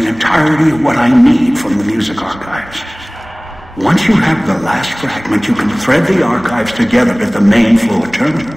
the entirety of what I need from the music archives. Once you have the last fragment, you can thread the archives together at the main floor terminal.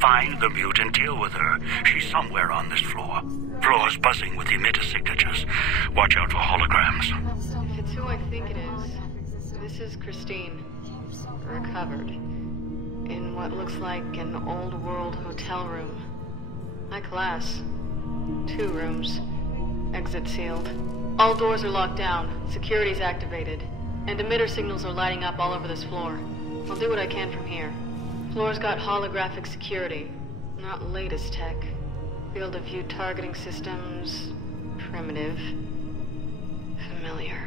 Find the mute and deal with her. She's somewhere on this floor. Floor's buzzing with emitter signatures. Watch out for holograms. If it's who I think it is, this is Christine. Recovered. In what looks like an old world hotel room. High class. 2 rooms. Exit sealed. All doors are locked down. Security's activated. And emitter signals are lighting up all over this floor. I'll do what I can from here. Floor's got holographic security. Not latest tech. Field of view targeting systems. Primitive. Familiar.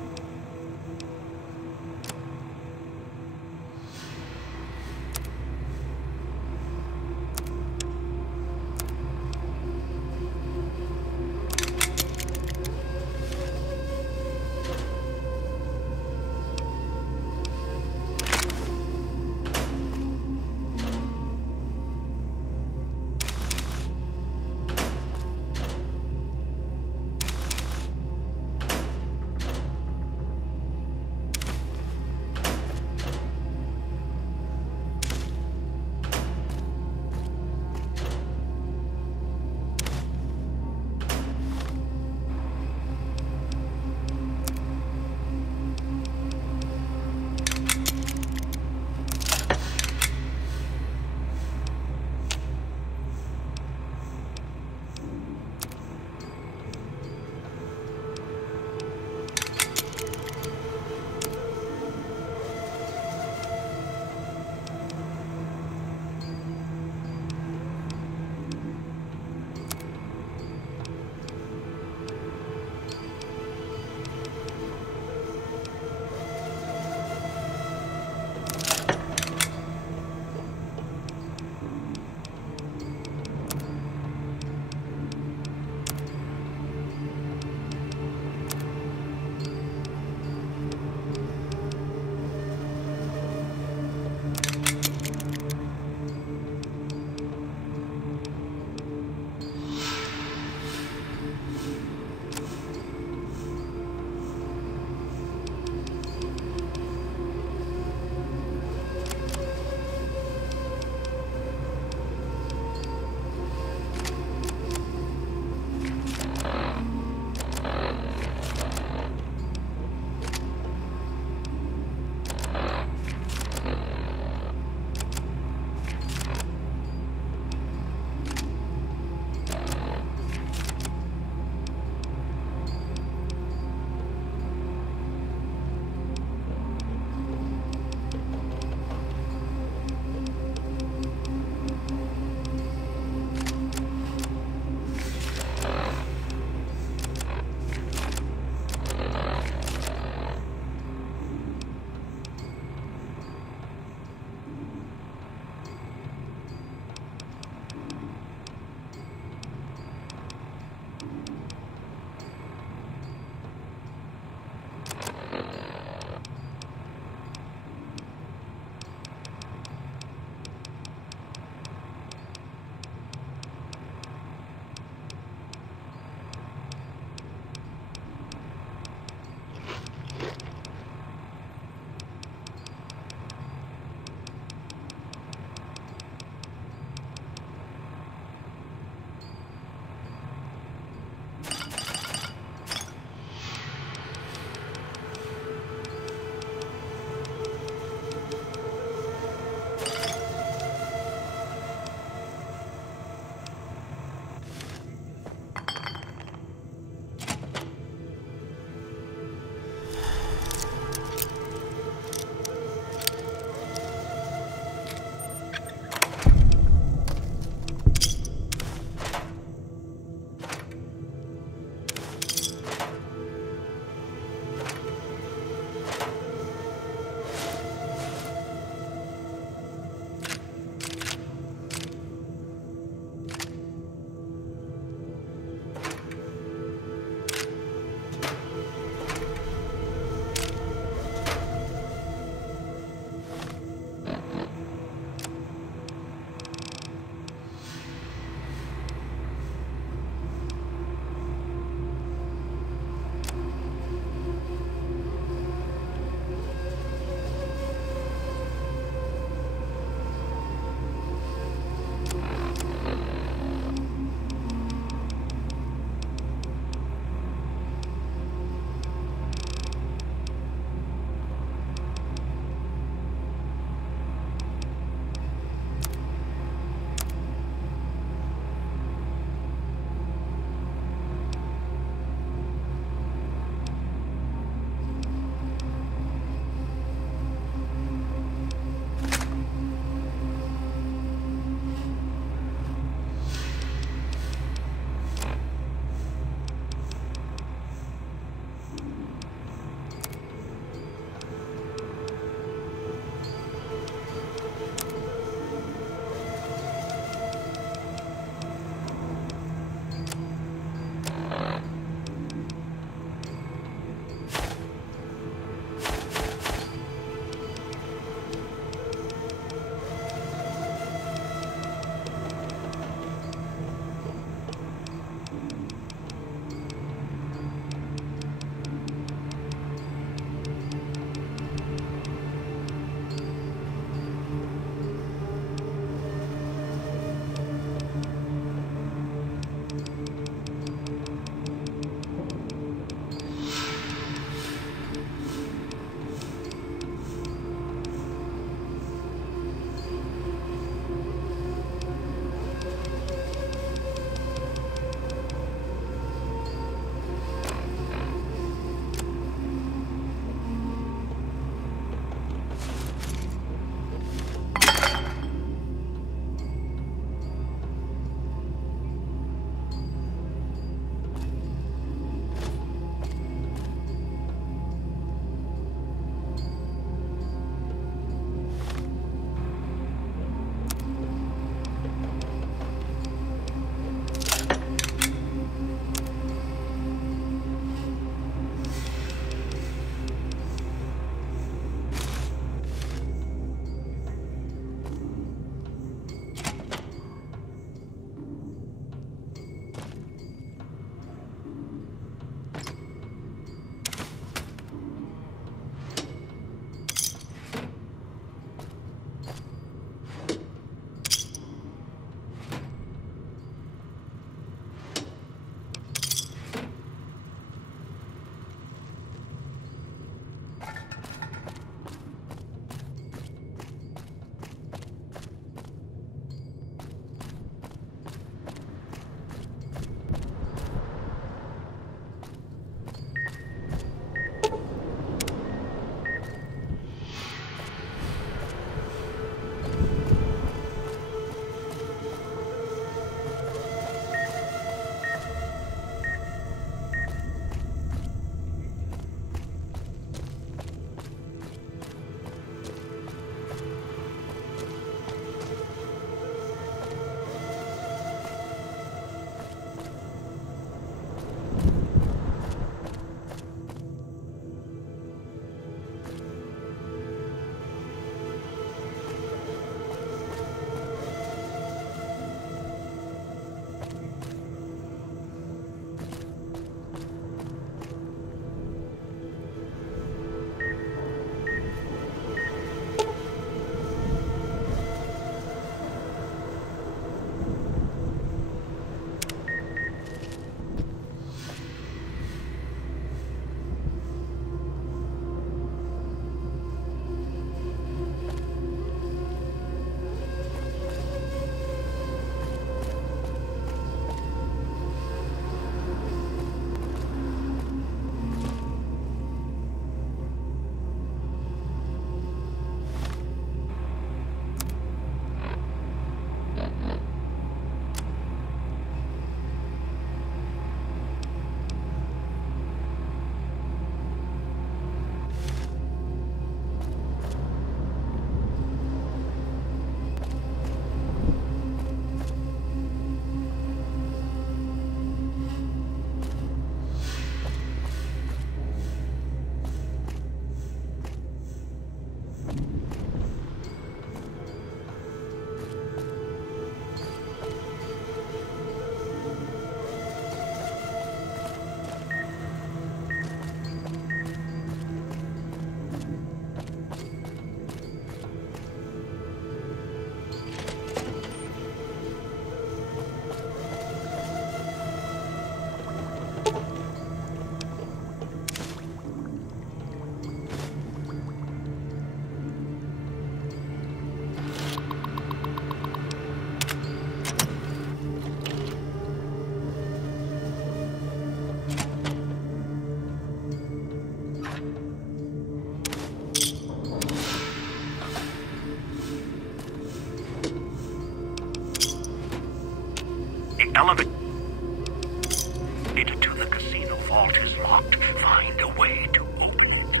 find a way to open it.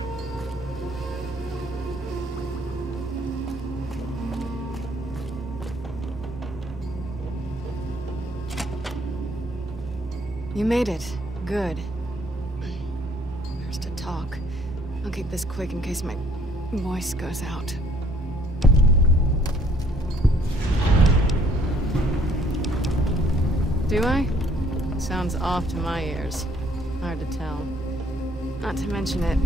You made it. Good. There's to talk. I'll keep this quick in case my voice goes out. Do I? Sounds off to my ears. Hard to tell. Not to mention it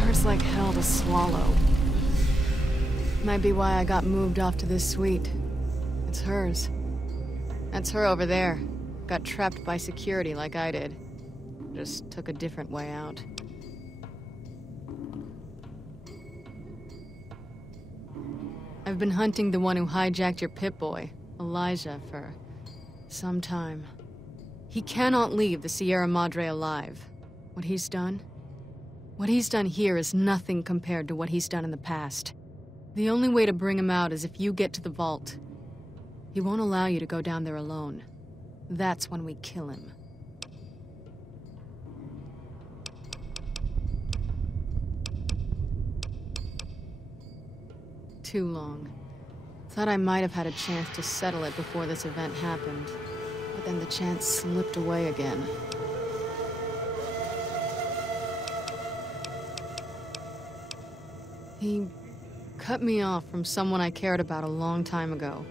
hurts like hell to swallow. Might be why I got moved off to this suite. It's hers. That's her over there. Got trapped by security like I did. Just took a different way out. I've been hunting the one who hijacked your Pip-Boy, Elijah, for some time. He cannot leave the Sierra Madre alive. What he's done here is nothing compared to what he's done in the past. The only way to bring him out is if you get to the vault. He won't allow you to go down there alone. That's when we kill him. Too long. Thought I might have had a chance to settle it before this event happened, but then the chance slipped away again. He cut me off from someone I cared about a long time ago.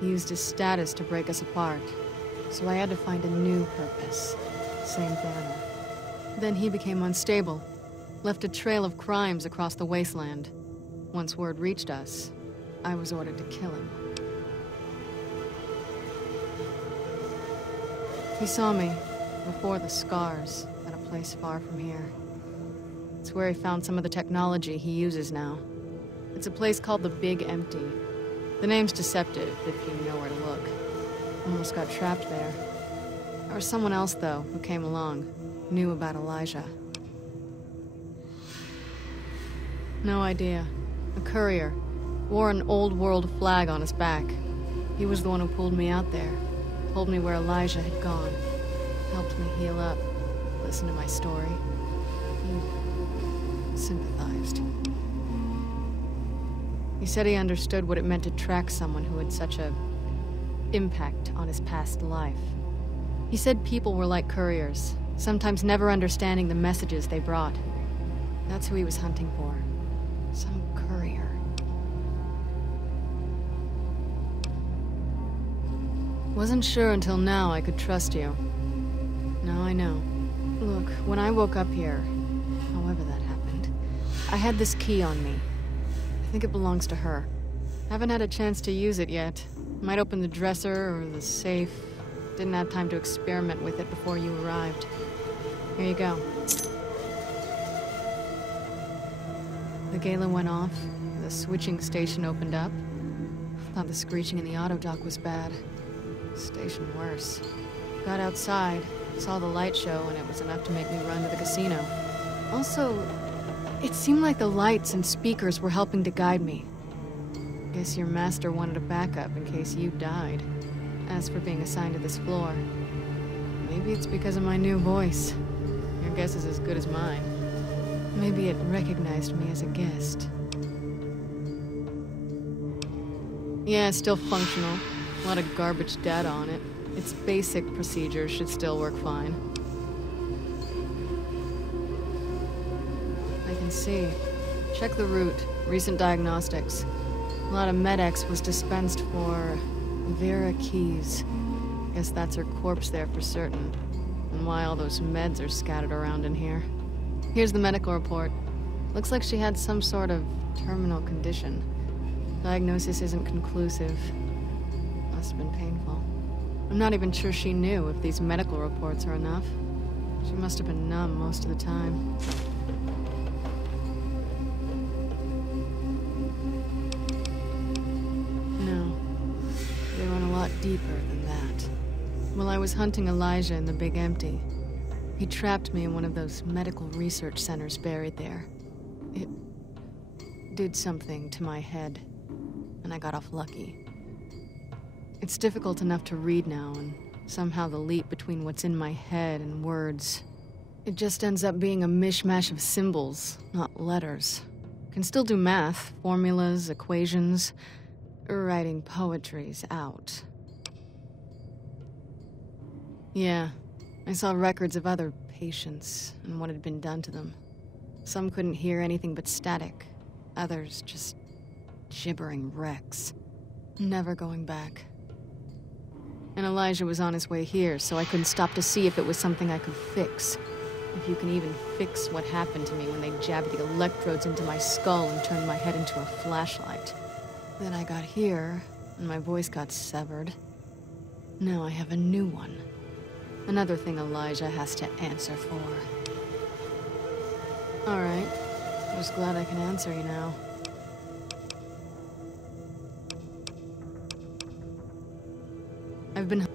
He used his status to break us apart. So I had to find a new purpose. Same banner. Then he became unstable. Left a trail of crimes across the wasteland. Once word reached us, I was ordered to kill him. He saw me, before the scars, at a place far from here. It's where he found some of the technology he uses now. It's a place called the Big Empty. The name's deceptive, if you know where to look. Almost got trapped there. There was someone else, though, who came along. Knew about Elijah. No idea. A courier. Wore an old world flag on his back. He was the one who pulled me out there. Told me where Elijah had gone. Helped me heal up. Listened to my story. He sympathized. He said he understood what it meant to track someone who had such a impact on his past life. He said people were like couriers, sometimes never understanding the messages they brought. That's who he was hunting for. Some courier. Wasn't sure until now I could trust you. Now I know. Look, when I woke up here, however that happened, I had this key on me. I think it belongs to her. Haven't had a chance to use it yet. Might open the dresser or the safe. Didn't have time to experiment with it before you arrived. Here you go. The gala went off. The switching station opened up. Thought the screeching in the auto dock was bad. Station worse. Got outside, saw the light show, and it was enough to make me run to the casino. Also, it seemed like the lights and speakers were helping to guide me. Guess your master wanted a backup in case you died. As for being assigned to this floor, maybe it's because of my new voice. Your guess is as good as mine. Maybe it recognized me as a guest. Yeah, it's still functional. A lot of garbage data on it. Its basic procedures should still work fine. I can see. Check the route. Recent diagnostics. A lot of Med-X was dispensed for Vera Keys. Guess that's her corpse there for certain. And why all those meds are scattered around in here. Here's the medical report. Looks like she had some sort of terminal condition. Diagnosis isn't conclusive. Must have been painful. I'm not even sure she knew if these medical reports are enough. She must have been numb most of the time. No. They run a lot deeper than that. While I was hunting Elijah in the Big Empty, he trapped me in one of those medical research centers buried there. It did something to my head, and I got off lucky. It's difficult enough to read now, and somehow the leap between what's in my head and words It just ends up being a mishmash of symbols, not letters. Can still do math, formulas, equations. Writing poetry's out. Yeah, I saw records of other patients and what had been done to them. Some couldn't hear anything but static. Others just gibbering wrecks. Never going back. And Elijah was on his way here, so I couldn't stop to see if it was something I could fix. If you can even fix what happened to me when they jabbed the electrodes into my skull and turned my head into a flashlight. Then I got here, and my voice got severed. Now I have a new one. Another thing Elijah has to answer for. Alright. Just glad I can answer you now. I've been...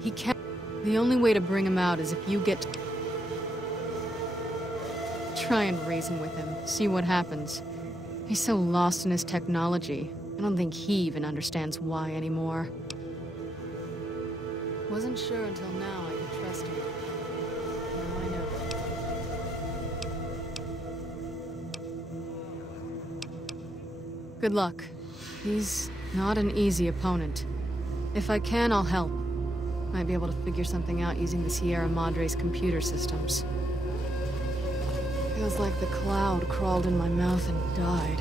He can't... The only way to bring him out is if you get... Try and reason with him. See what happens. He's so lost in his technology. I don't think he even understands why anymore. Wasn't sure until now I could trust him. Now I know. Good luck. He's not an easy opponent. If I can, I'll help. Might be able to figure something out using the Sierra Madre's computer systems. Feels like the cloud crawled in my mouth and died.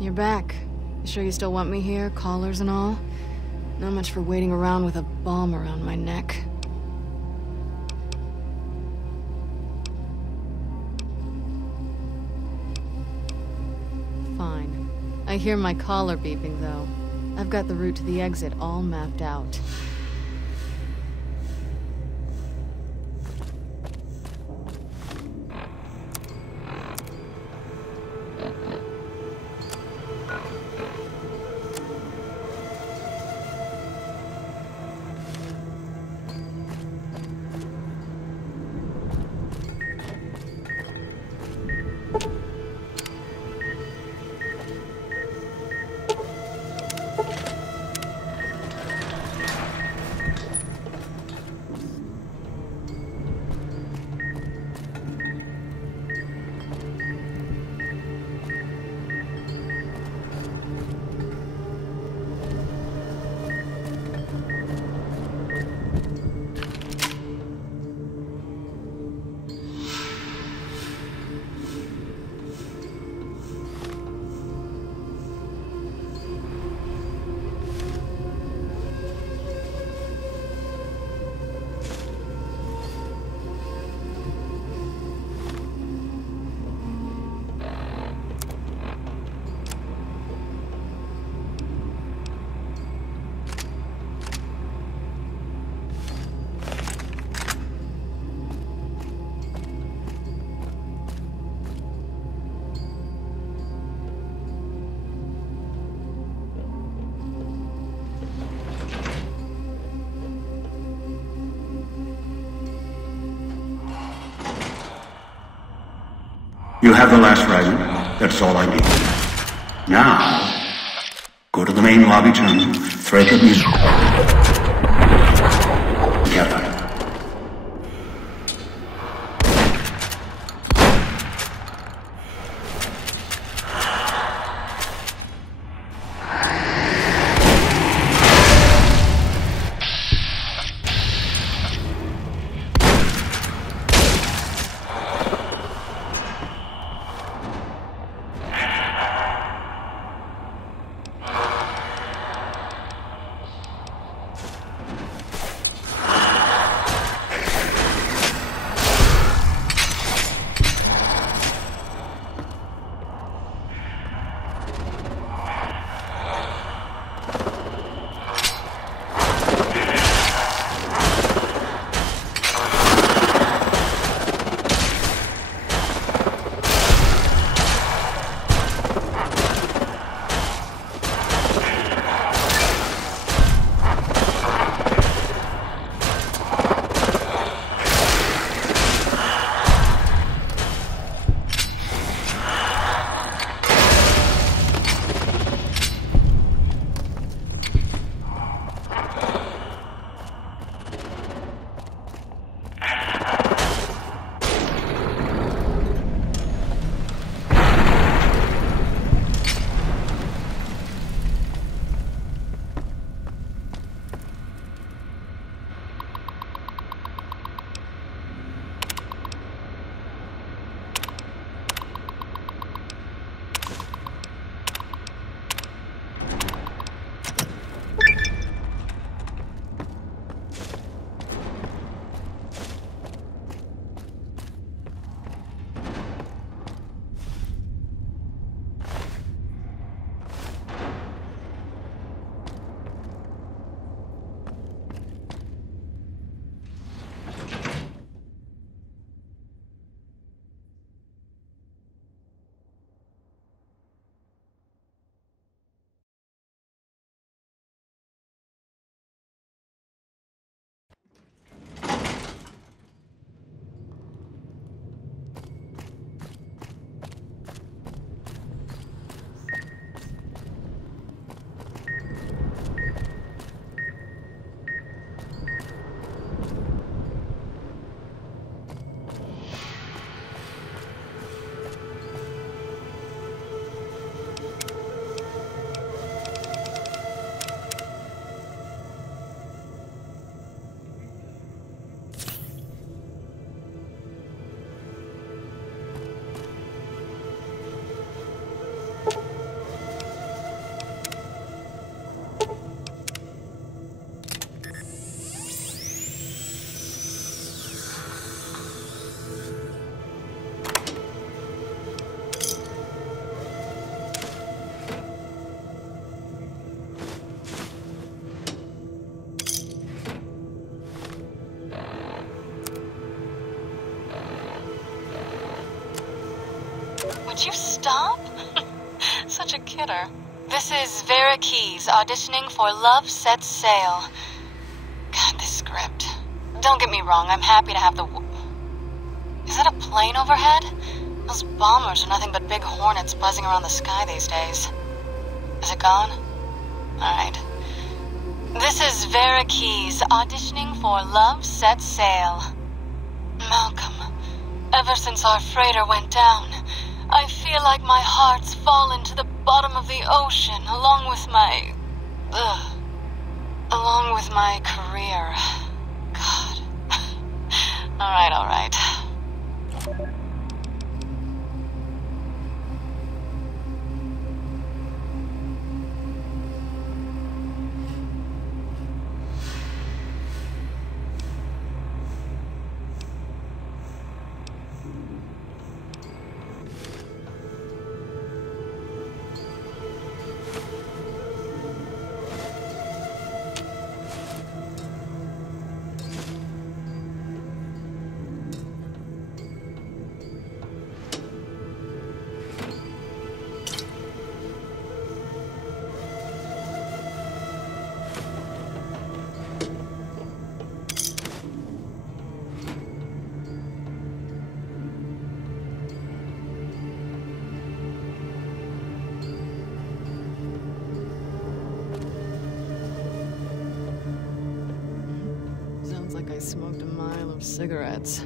You're back. You sure you still want me here, collars and all? Not much for waiting around with a bomb around my neck. Fine. I hear my collar beeping, though. I've got the route to the exit all mapped out. You have the last fragment. That's all I need. Now, go to the main lobby tunnel, thread the music. Together. stop? Such a kidder. This is Vera Keys auditioning for Love Sets Sail. God, this script. Don't get me wrong, I'm happy to have the... Is that a plane overhead? Those bombers are nothing but big hornets buzzing around the sky these days. Is it gone? Alright. This is Vera Keys auditioning for Love Sets Sail. Malcolm, ever since our freighter went down, I feel like my heart's fallen to the bottom of the ocean along with my... along with my career. God. Alright. I smoked a mile of cigarettes.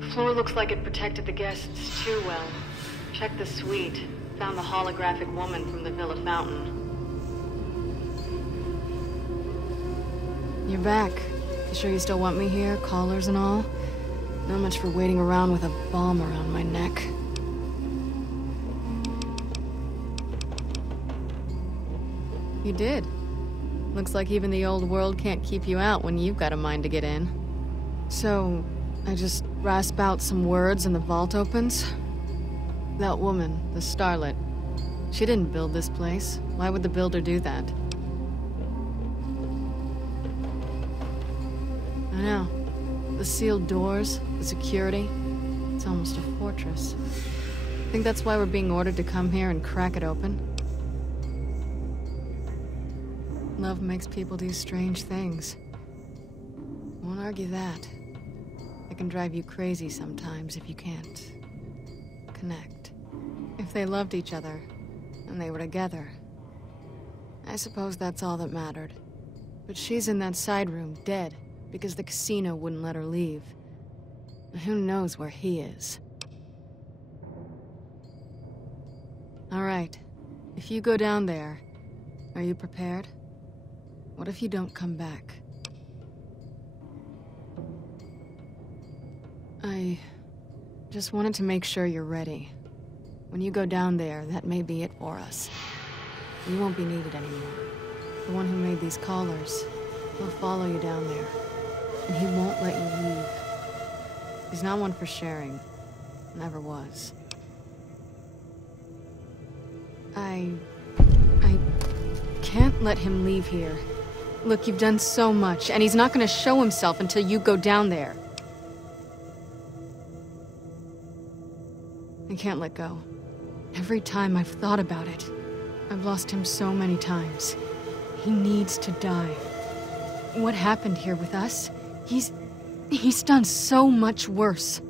The floor looks like it protected the guests too well. Checked the suite. Found the holographic woman from the Villa Fountain. You're back. You sure you still want me here? Callers and all? Not much for waiting around with a bomb around my neck. You did. Looks like even the old world can't keep you out when you've got a mind to get in. So, I just rasp out some words and the vault opens? That woman, the starlet, she didn't build this place. Why would the builder do that? I know. The sealed doors, the security, it's almost a fortress. Think that's why we're being ordered to come here and crack it open? Love makes people do strange things. Won't argue that. It can drive you crazy sometimes if you can't connect. If they loved each other, and they were together, I suppose that's all that mattered. But she's in that side room, dead, because the casino wouldn't let her leave. And who knows where he is. All right, if you go down there, are you prepared? What if you don't come back? I just wanted to make sure you're ready. When you go down there, that may be it for us. You won't be needed anymore. The one who made these callers, he'll follow you down there. And he won't let you leave. He's not one for sharing. Never was. I can't let him leave here. Look, you've done so much, and he's not gonna show himself until you go down there. I can't let go. Every time I've thought about it, I've lost him so many times. He needs to die. What happened here with us? He's done so much worse.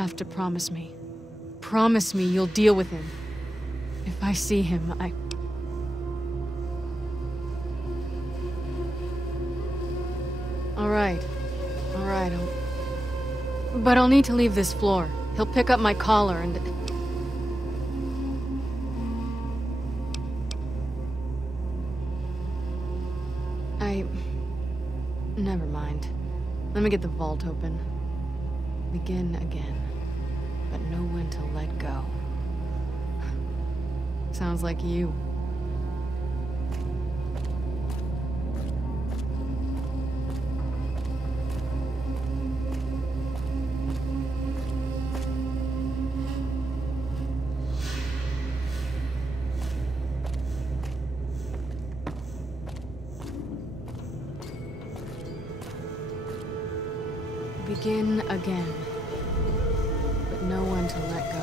have to promise me. Promise me you'll deal with him. If I see him, Alright. Alright, But I'll need to leave this floor. He'll pick up my collar and... Never mind. Let me get the vault open. Begin again. But know when to let go. Sounds like you. Begin again, but know when to let go.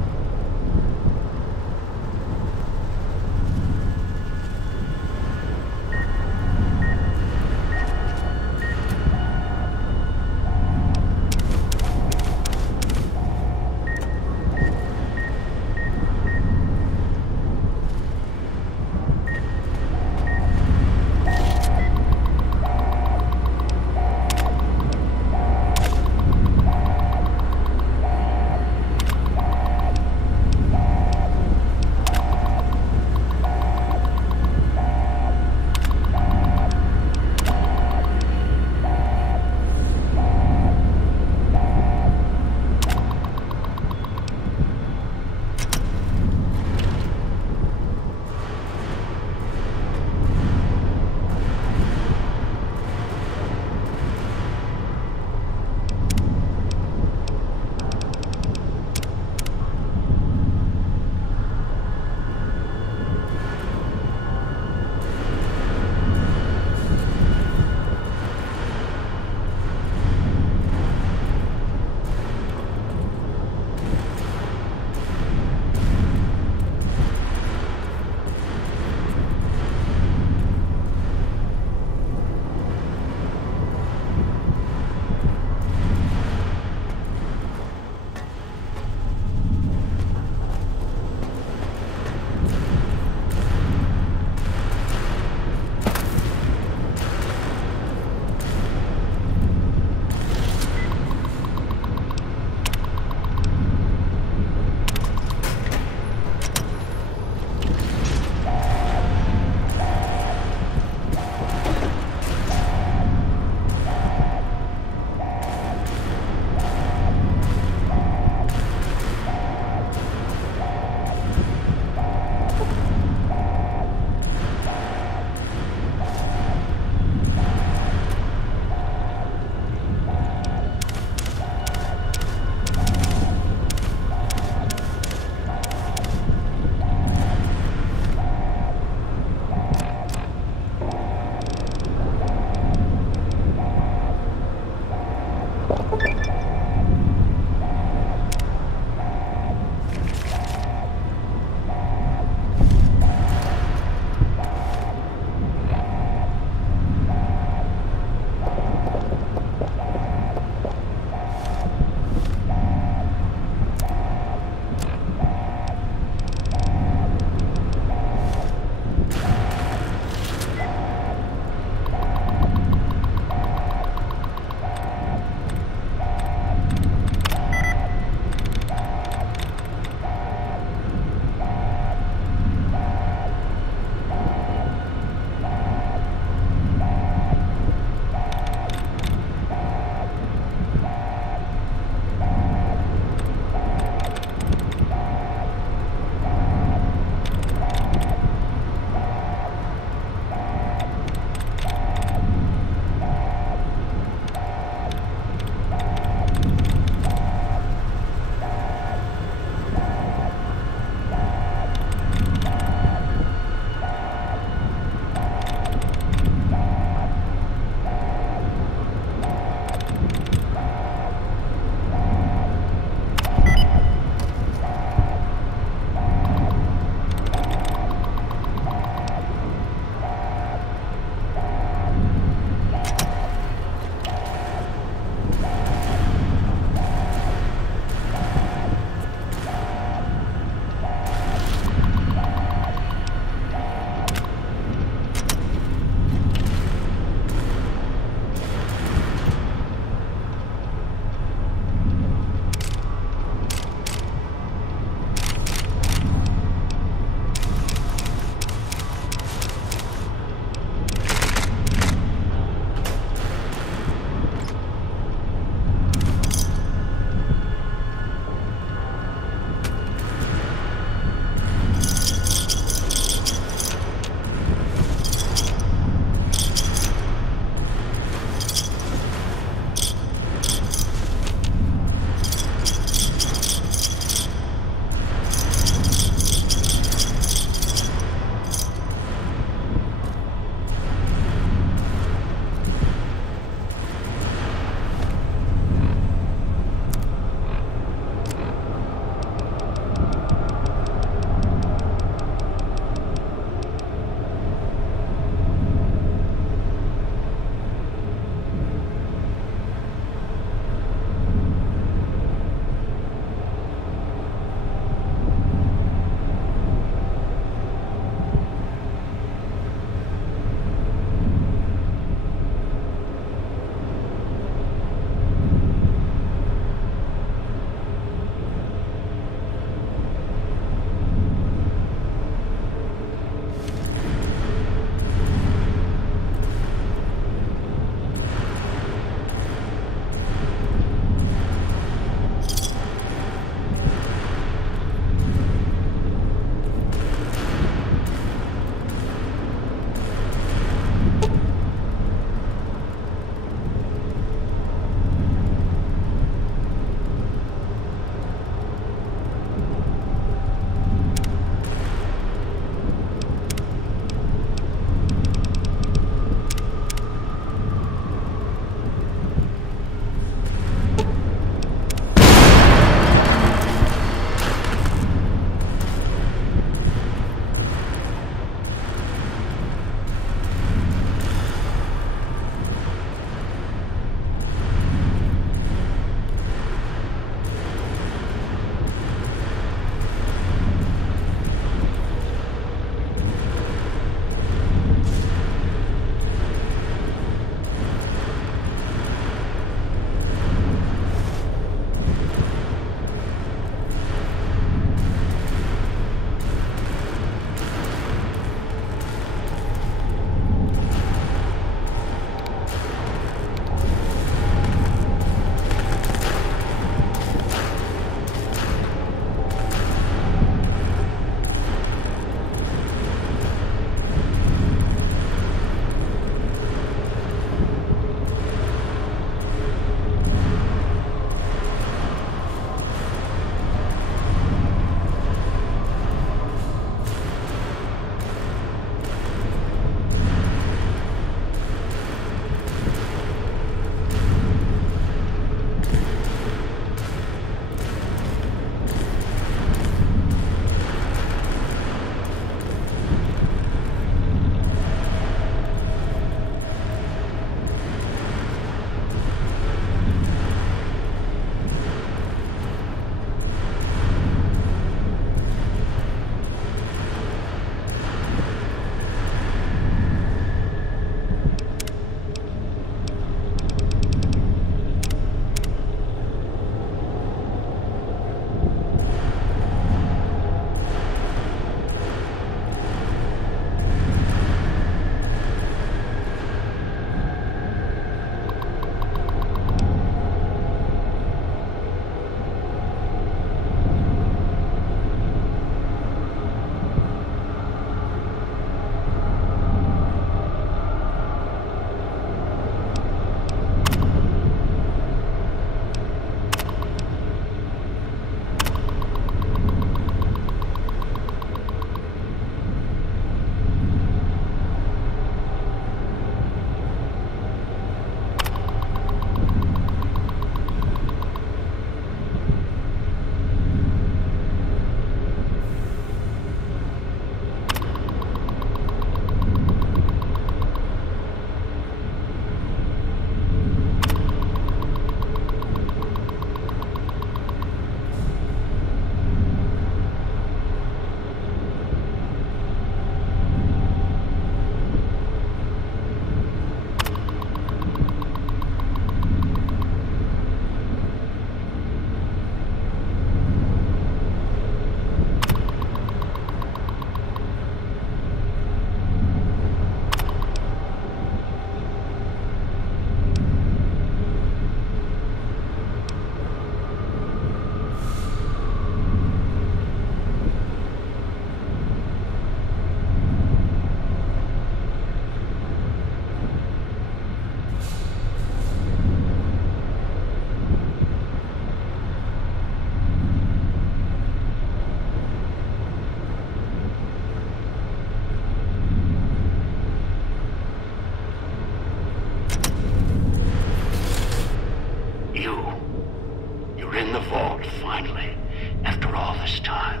We're in the vault, finally, after all this time.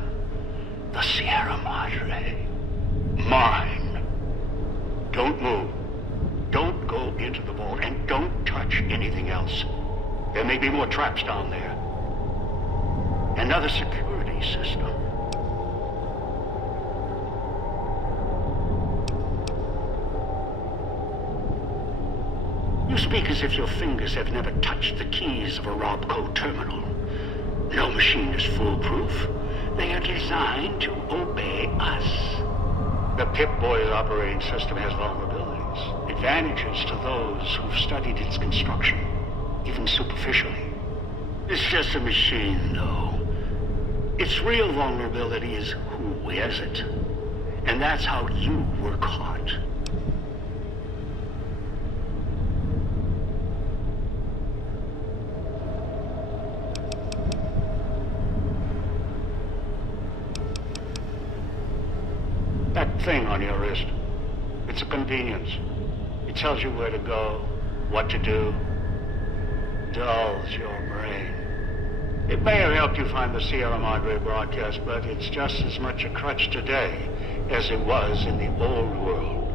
The Sierra Madre. Mine. Don't move. Don't go into the vault, and don't touch anything else. There may be more traps down there. Another security system. You speak as if your fingers have never touched the keys of a Robco terminal. No machine is foolproof. They are designed to obey us. The Pip-Boy's operating system has vulnerabilities, advantages to those who've studied its construction, even superficially. It's just a machine, though. Its real vulnerability is who wears it. And that's how you were caught. That thing on your wrist, it's a convenience. It tells you where to go, what to do, dulls your brain. It may have helped you find the Sierra Madre broadcast, but it's just as much a crutch today as it was in the old world.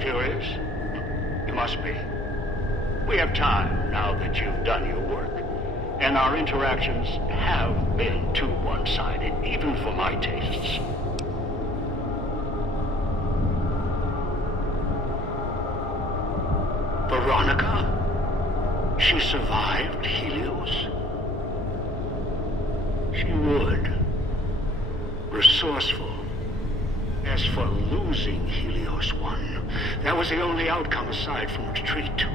Curious? You must be. We have time now that you've done your work. And our interactions have been too one-sided, even for my tastes. Veronica? She survived Helios? She would. Resourceful. As for losing Helios 1, that was the only outcome aside from retreat.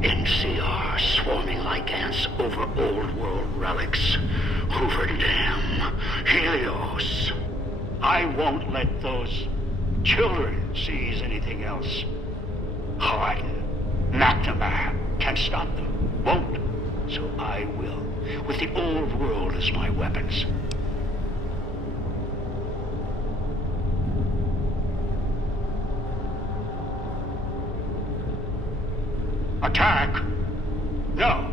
NCR swarming like ants over old world relics. Hoover Dam. Helios. I won't let those children seize anything else. Hardin, McNamara can't stop them. Won't. So I will. With the old world as my weapons. Attack? No.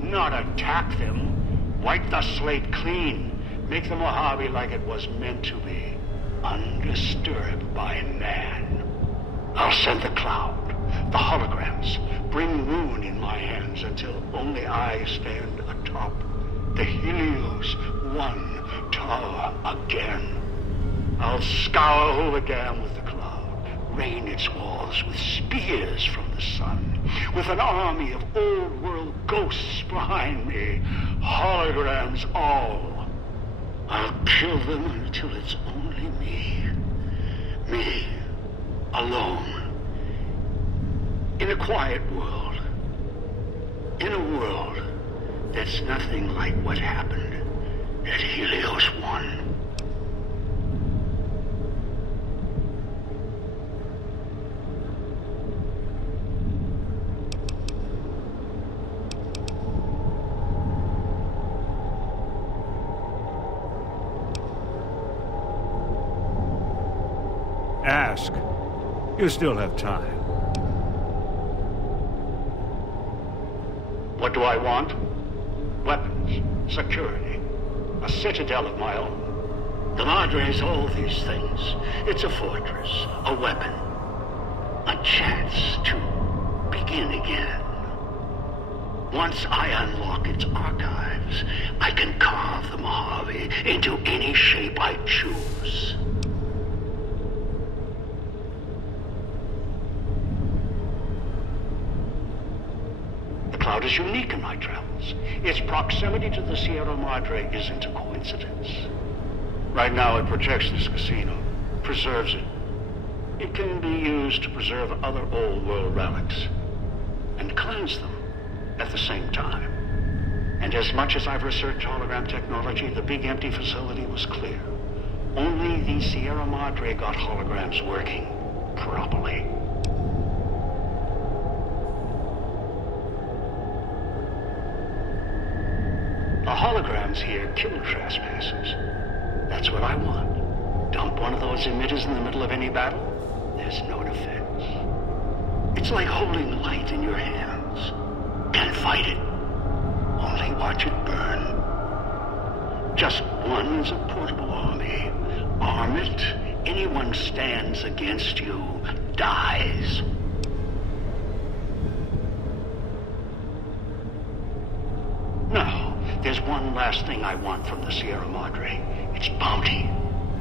Not attack them. Wipe the slate clean. Make the Mojave like it was meant to be. Undisturbed by man. I'll send the cloud, the holograms, bring ruin in my hands until only I stand atop the Helios 1 tower again. I'll scour Hoover Dam with the cloud, rain its walls with spears from the sun, with an army of old-world ghosts behind me, holograms all. I'll kill them until it's only me. Me, alone. In a quiet world. In a world that's nothing like what happened at Helios 1. Ask. You still have time. What do I want? Weapons, security, a citadel of my own. The Madre is all these things. It's a fortress, a weapon, a chance to begin again. Once I unlock its archives, I can carve the Mojave into any shape I choose. The cloud is unique in my travels. Its proximity to the Sierra Madre isn't a coincidence. Right now it protects this casino, preserves it. It can be used to preserve other old world relics, and cleanse them at the same time. And as much as I've researched hologram technology, the big empty facility was clear. Only the Sierra Madre got holograms working properly. The holograms here kill trespassers. That's what I want. Dump one of those emitters in the middle of any battle, there's no defense. It's like holding light in your hands. Can't fight it. Only watch it burn. Just one is a portable army. Arm it, anyone stands against you dies. Now, there's one last thing I want from the Sierra Madre. It's bounty.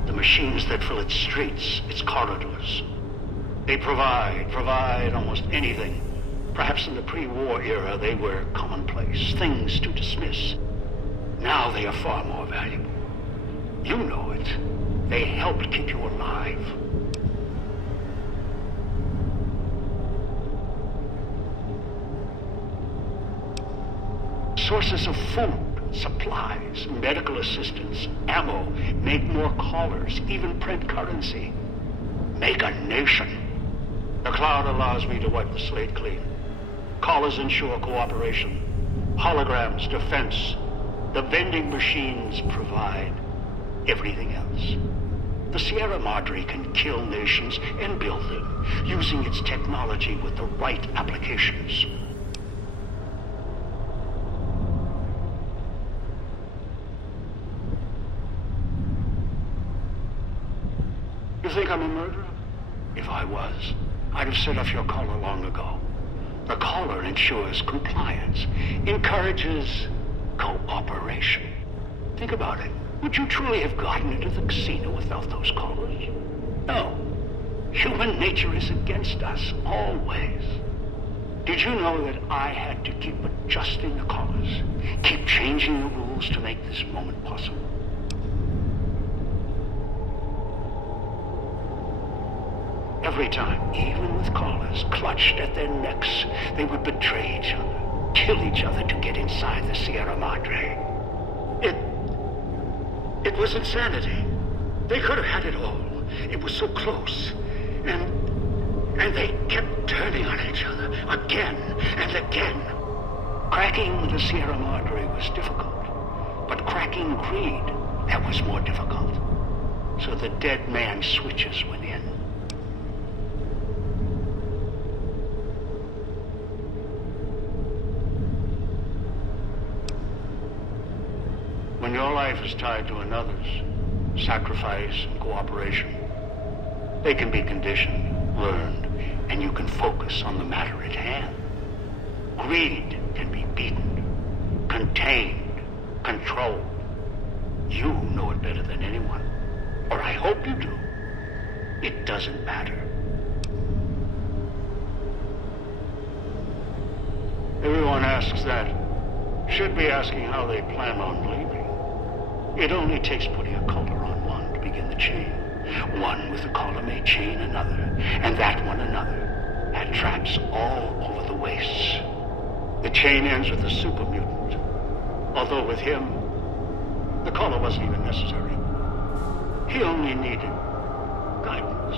The machines that fill its streets, its corridors. They provide almost anything. Perhaps in the pre-war era, they were commonplace, things to dismiss. Now they are far more valuable. You know it. They helped keep you alive. Sources of food, supplies, medical assistance, ammo, make more callers, even print currency. Make a nation. The cloud allows me to wipe the slate clean. Callers ensure cooperation. Holograms, defense. The vending machines provide everything else. The Sierra Madre can kill nations and build them, using its technology with the right applications. You think I'm a murderer? If I was, I'd have set off your caller long ago. The caller ensures compliance, encourages cooperation. Think about it. Would you truly have gotten into the casino without those callers? No. Human nature is against us, always. Did you know that I had to keep adjusting the callers, keep changing the rules to make this moment possible? Every time, even with callers clutched at their necks, they would betray each other, kill each other to get inside the Sierra Madre. It was insanity. They could have had it all. It was so close. And they kept turning on each other again and again. Cracking the Sierra Madre was difficult, but cracking greed, that was more difficult. So the dead man switches went in. When your life is tied to another's, sacrifice and cooperation, they can be conditioned, learned, and you can focus on the matter at hand. Greed can be beaten, contained, controlled. You know it better than anyone, or I hope you do. It doesn't matter. Everyone asks that. Should be asking how they plan on leaving. It only takes putting a collar on one to begin the chain. One with a collar may chain another, and that one another. Had traps all over the wastes. The chain ends with the super mutant. Although with him, the collar wasn't even necessary. He only needed guidance.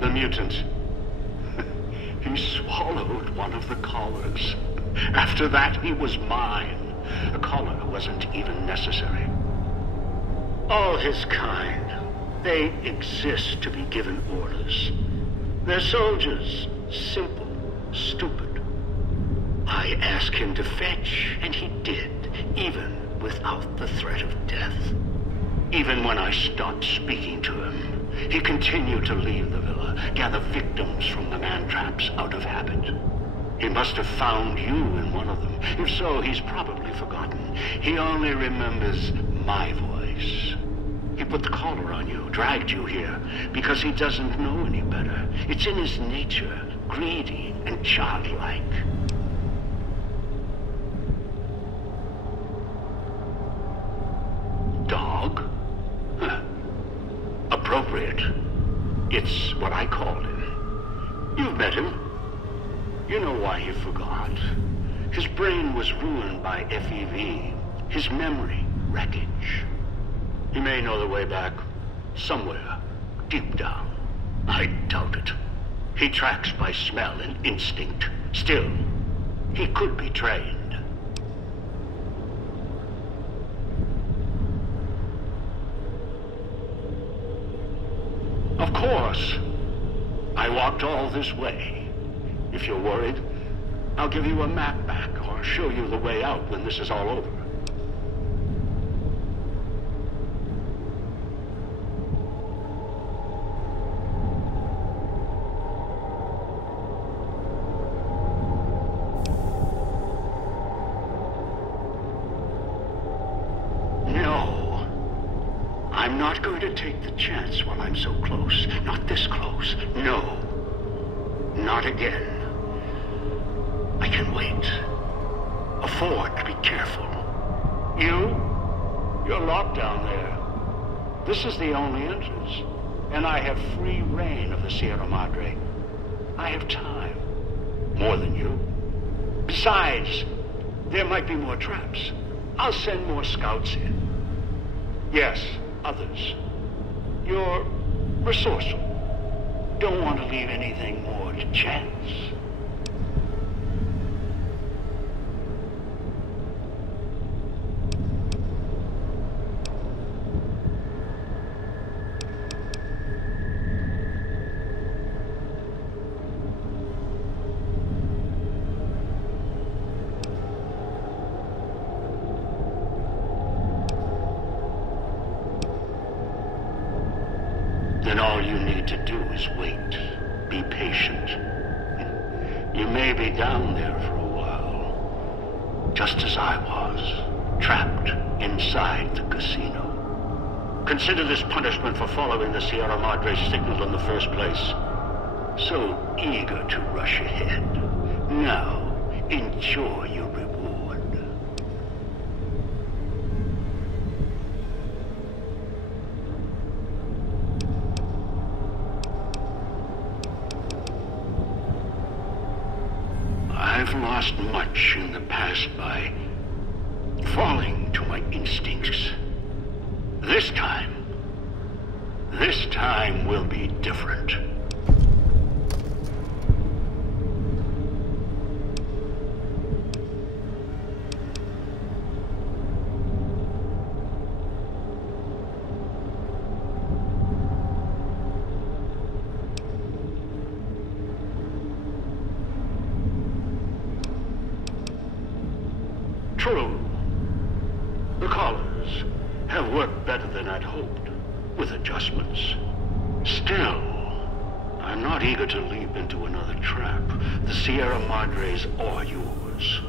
The mutant. He swallowed one of the collars. After that, he was mine. The collar wasn't even necessary. All his kind, they exist to be given orders. They're soldiers, simple, stupid. I asked him to fetch, and he did, even without the threat of death. Even when I stopped speaking to him, he continued to leave the villa, gather victims from the man-traps out of habit. He must have found you in one of them. If so, he's probably forgotten. He only remembers my voice. He put the collar on you, dragged you here, because he doesn't know any better. It's in his nature, greedy and childlike. Dog? Huh. Appropriate. It's what I called him. You've met him. You know why he forgot. His brain was ruined by FEV. His memory, wreckage. He may know the way back. Somewhere, deep down. I doubt it. He tracks by smell and instinct. Still, he could be trained. Of course. I walked all this way. If you're worried, I'll give you a map back or show you the way out when this is all over. I'm not going to take the chance while I'm so close. Not this close. No. Not again. I can wait. Afford to be careful. You're locked down there. This is the only entrance. And I have free reign of the Sierra Madre. I have time. More than you. Besides, there might be more traps. I'll send more scouts in. Yes. Others. You're resourceful. Don't want to leave anything more to chance. Then all you need to do is wait. Be patient. You may be down there for a while. Just as I was. Trapped inside the casino. Consider this punishment for following the Sierra Madre signal in the first place. So eager to rush ahead. Now, enjoy your reward. I've lost much in the past by falling to my instincts. This time will be different. True. The collars have worked better than I'd hoped, with adjustments. Still, I'm not eager to leap into another trap. The Sierra Madres are yours.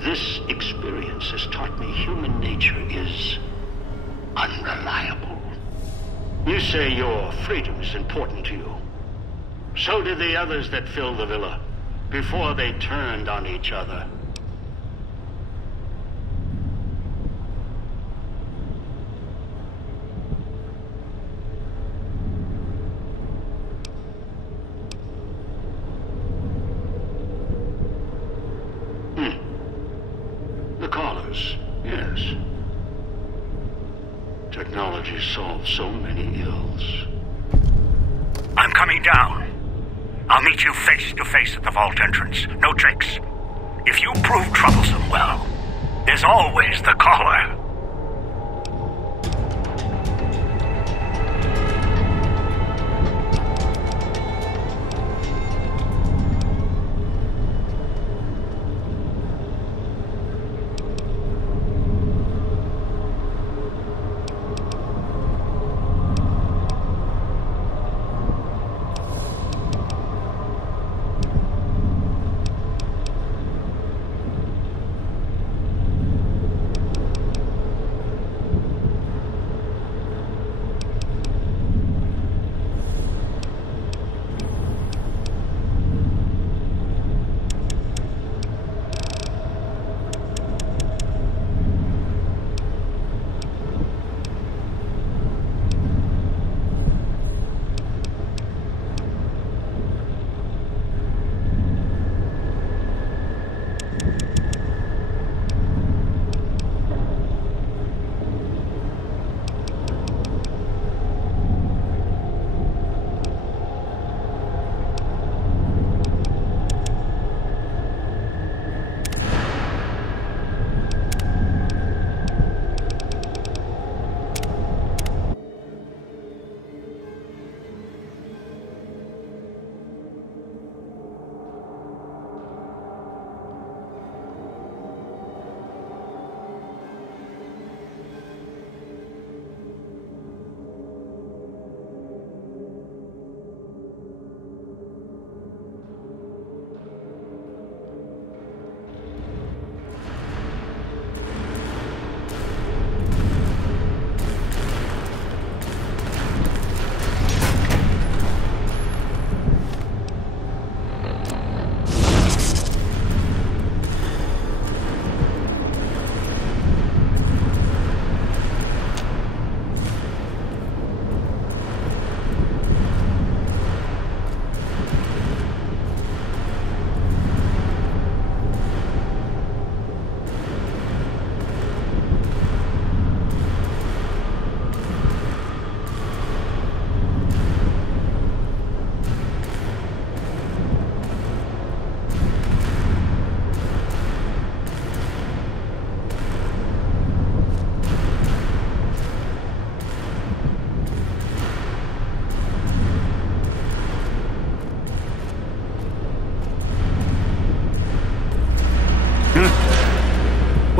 This experience has taught me human nature is unreliable. You say your freedom is important to you. So did the others that filled the villa, before they turned on each other. The collars, yes. Technology solves so many ills. I'm coming down. I'll meet you face to face at the vault entrance. No tricks. If you prove troublesome, well, there's always the collar.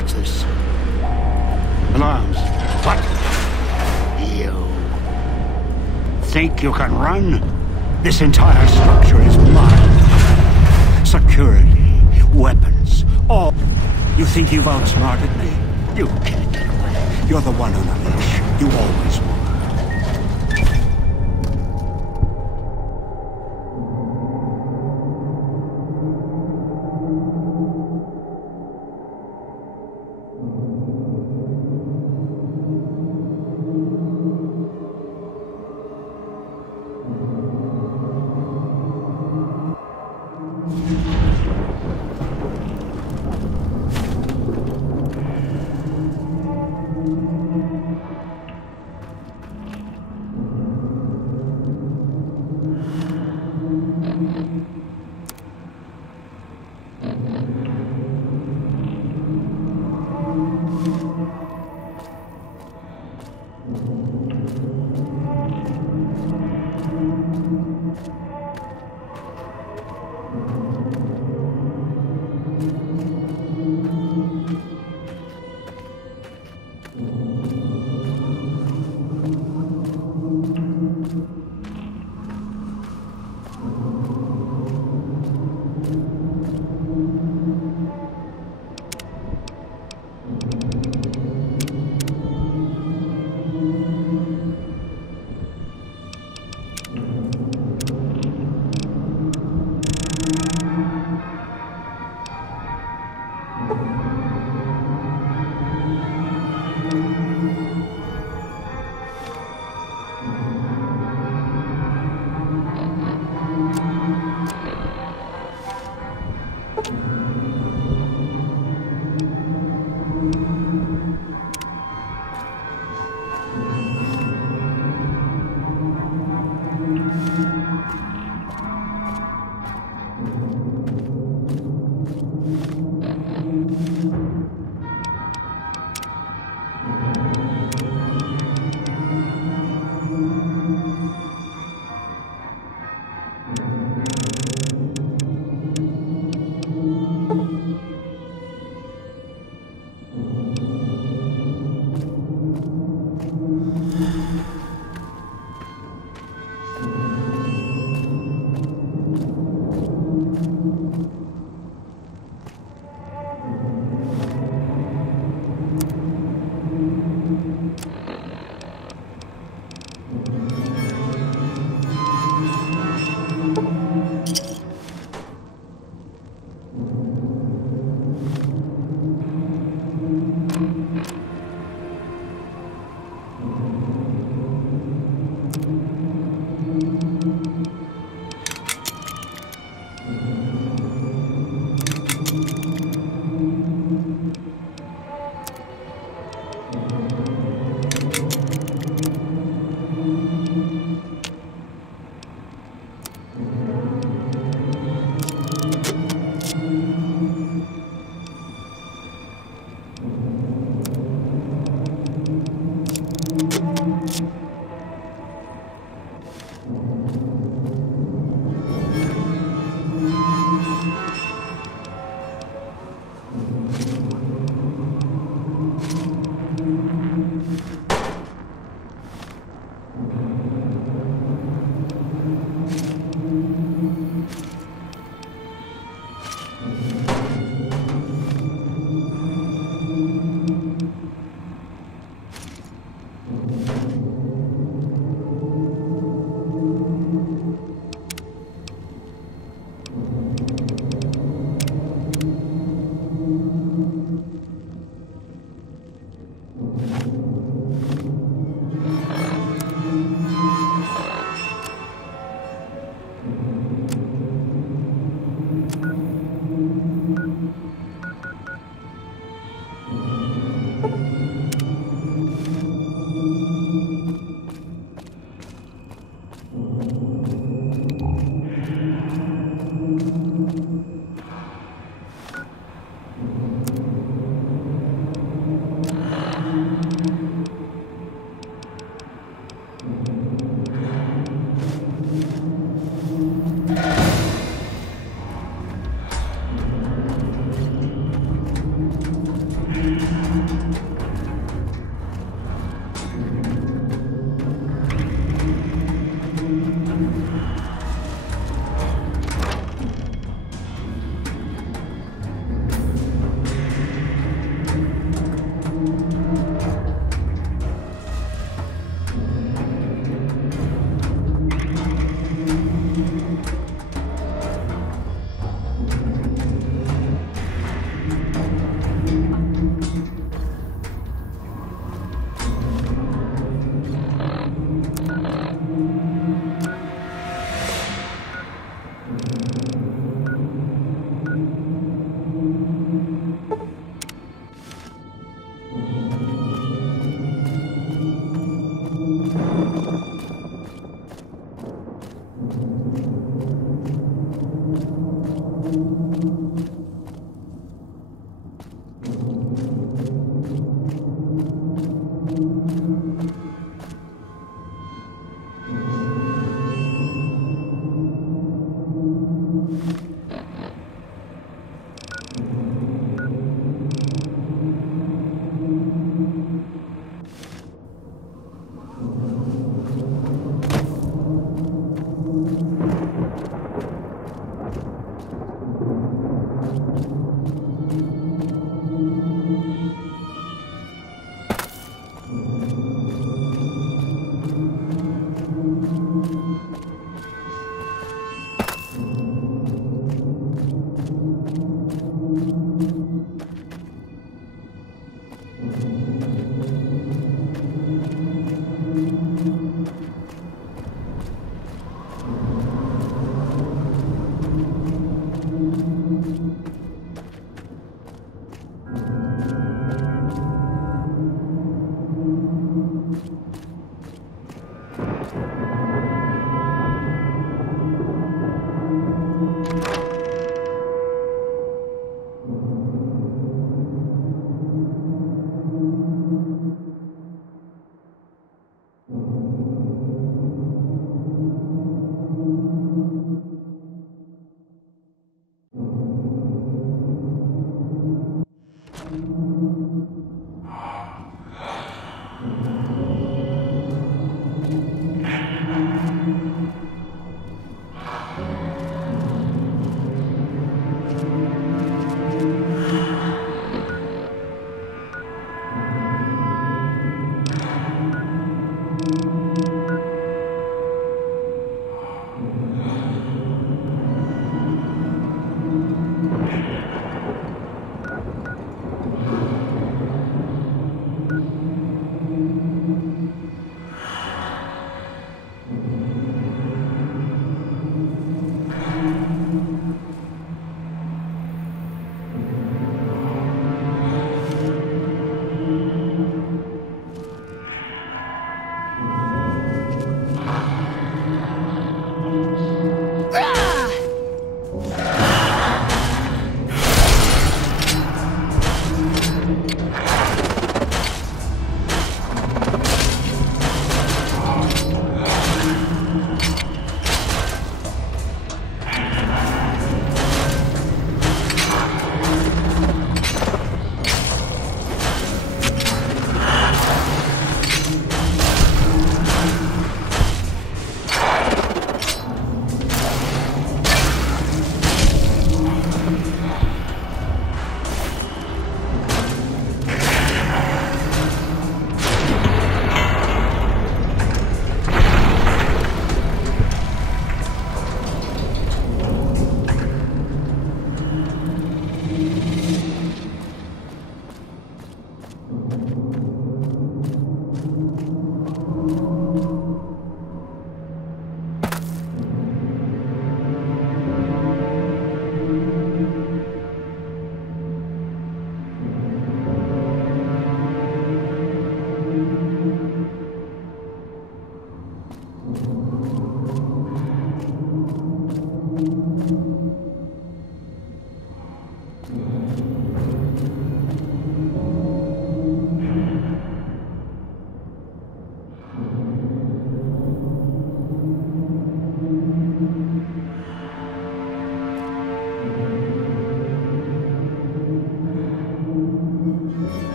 What's this? Alarms. What? You think you can run? This entire structure is mine. Security, weapons, all. You think you've outsmarted me? You can't get away. You're the one on a leash. You always were.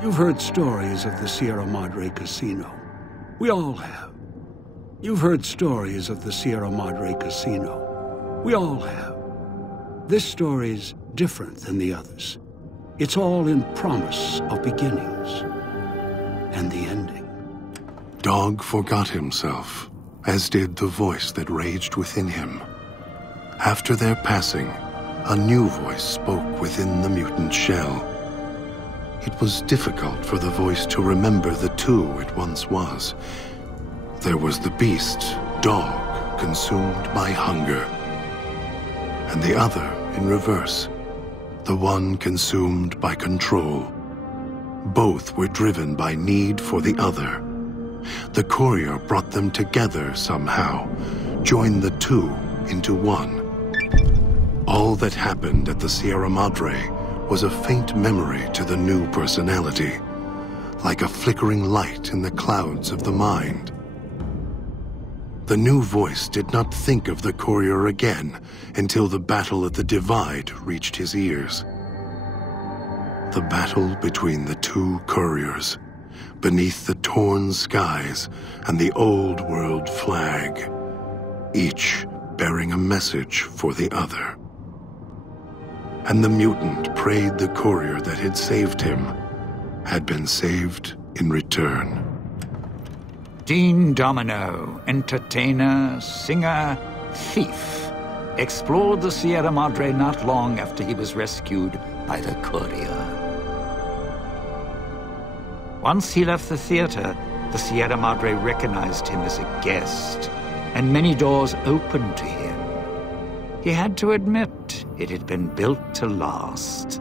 You've heard stories of the Sierra Madre Casino. We all have. You've heard stories of the Sierra Madre Casino. We all have. This story's different than the others. It's all in promise of beginnings and the ending. Dog forgot himself, as did the voice that raged within him. After their passing, a new voice spoke within the mutant shell. It was difficult for the voice to remember the two it once was. There was the beast, Dog, consumed by hunger. And the other, in reverse, the one consumed by control. Both were driven by need for the other. The courier brought them together somehow, joined the two into one. All that happened at the Sierra Madre was a faint memory to the new personality, like a flickering light in the clouds of the mind. The new voice did not think of the courier again until the battle at the Divide reached his ears. The battle between the two couriers, beneath the torn skies and the old world flag, each bearing a message for the other. And the mutant prayed the courier that had saved him had been saved in return. Dean Domino, entertainer, singer, thief, explored the Sierra Madre not long after he was rescued by the courier. Once he left the theater, the Sierra Madre recognized him as a guest, and many doors opened to him. He had to admit it had been built to last.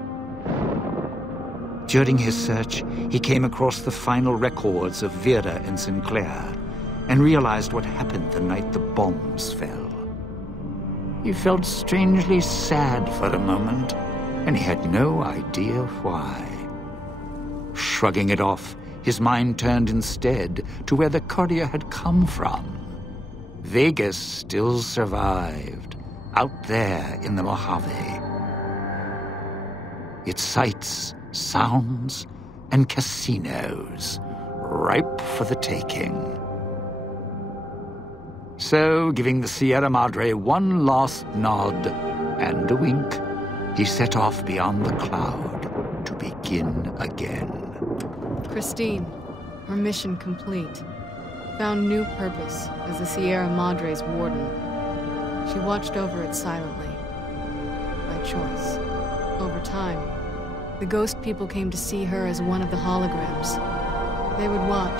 During his search, he came across the final records of Vera and Sinclair, and realized what happened the night the bombs fell. He felt strangely sad for a moment, and he had no idea why. Shrugging it off, his mind turned instead to where the courier had come from. Vegas still survived, out there in the Mojave. Its sights, sounds, and casinos, ripe for the taking. So, giving the Sierra Madre one last nod and a wink, he set off beyond the cloud to begin again. Christine, her mission complete. Found new purpose as the Sierra Madre's warden. She watched over it silently, by choice. Over time, the ghost people came to see her as one of the holograms. They would watch,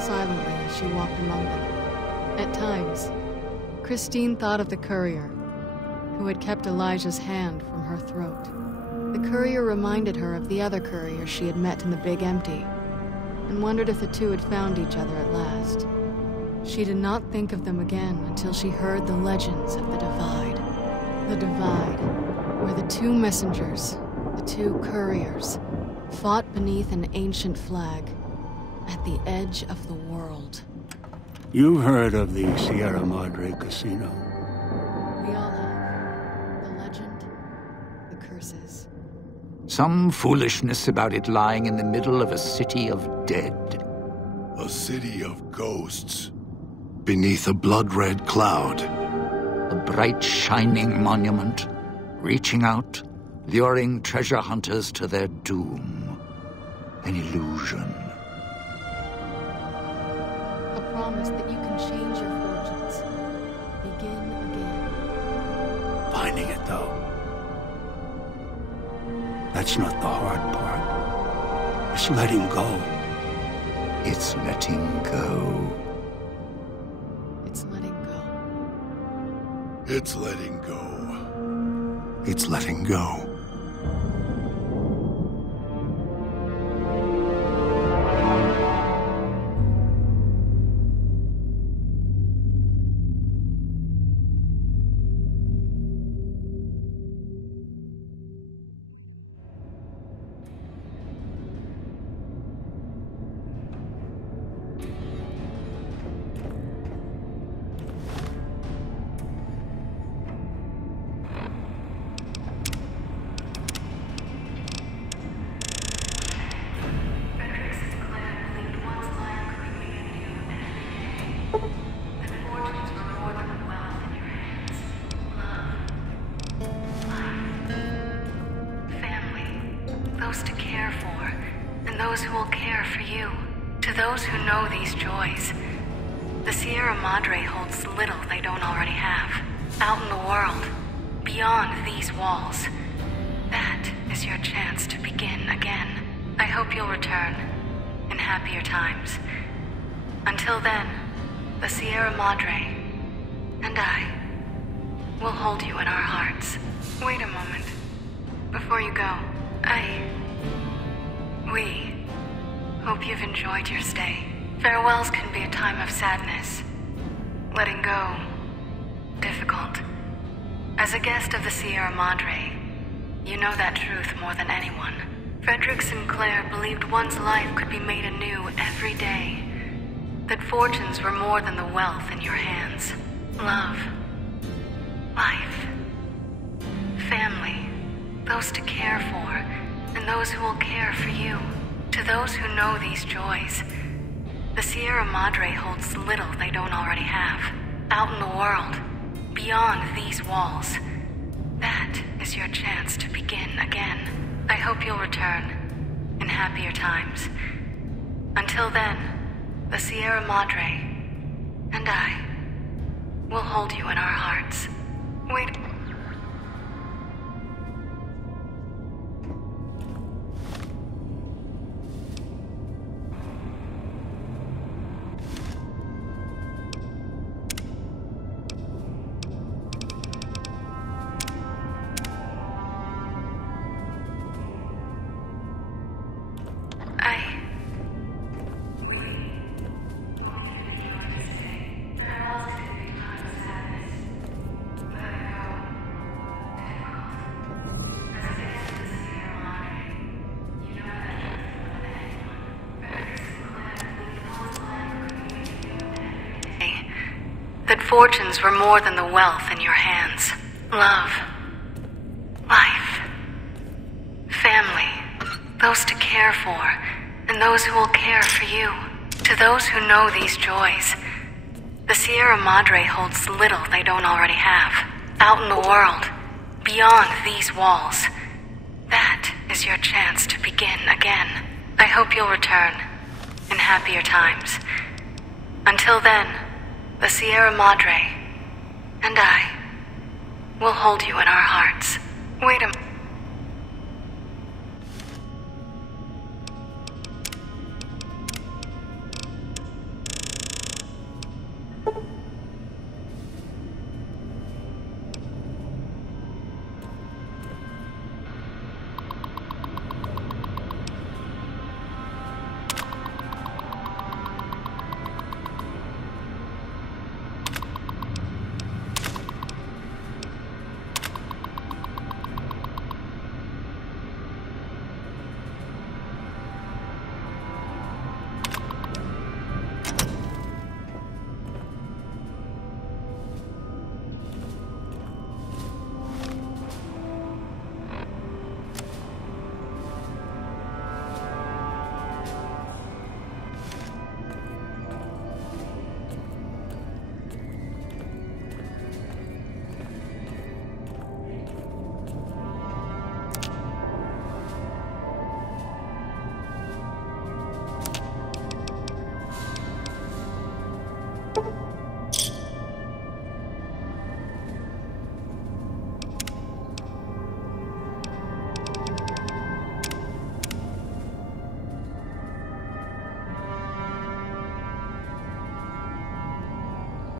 silently, as she walked among them. At times, Christine thought of the courier, who had kept Elijah's hand from her throat. The courier reminded her of the other courier she had met in the Big Empty, and wondered if the two had found each other at last. She did not think of them again until she heard the legends of the Divide. The Divide, where the two messengers, the two couriers, fought beneath an ancient flag, at the edge of the world. You've heard of the Sierra Madre Casino. We all have. The legend, the curses. Some foolishness about it lying in the middle of a city of dead. A city of ghosts. Beneath a blood-red cloud. A bright, shining monument, reaching out, luring treasure hunters to their doom. An illusion. A promise that you can change your fortunes. Begin again. Finding it, though. That's not the hard part. It's letting go. It's letting go. It's letting go. It's letting go. It's letting go. and those who will care for you. To those who know these joys, the Sierra Madre holds little they don't already have. Out in the world, beyond these walls, that is your chance to begin again. I hope you'll return in happier times. Until then, the Sierra Madre and I will hold you in our hearts. Wait a moment. Before you go, we hope you've enjoyed your stay. Farewells can be a time of sadness. Letting go, difficult. As a guest of the Sierra Madre, you know that truth more than anyone. Frederick Sinclair believed one's life could be made anew every day. That fortunes were more than the wealth in your hands. Love, life, family, those to care for, and those who will care for you. To those who know these joys, the Sierra Madre holds little they don't already have. Out in the world, beyond these walls, that is your chance to begin again. I hope you'll return in happier times. Until then, the Sierra Madre and I will hold you in our hearts. Wait. That fortunes were more than the wealth in your hands. Love, life, family, those to care for, and those who will care for you. To those who know these joys, the Sierra Madre holds little they don't already have. Out in the world, beyond these walls, that is your chance to begin again. I hope you'll return in happier times. Until then, the Sierra Madre and I will hold you in our hearts. Wait a minute.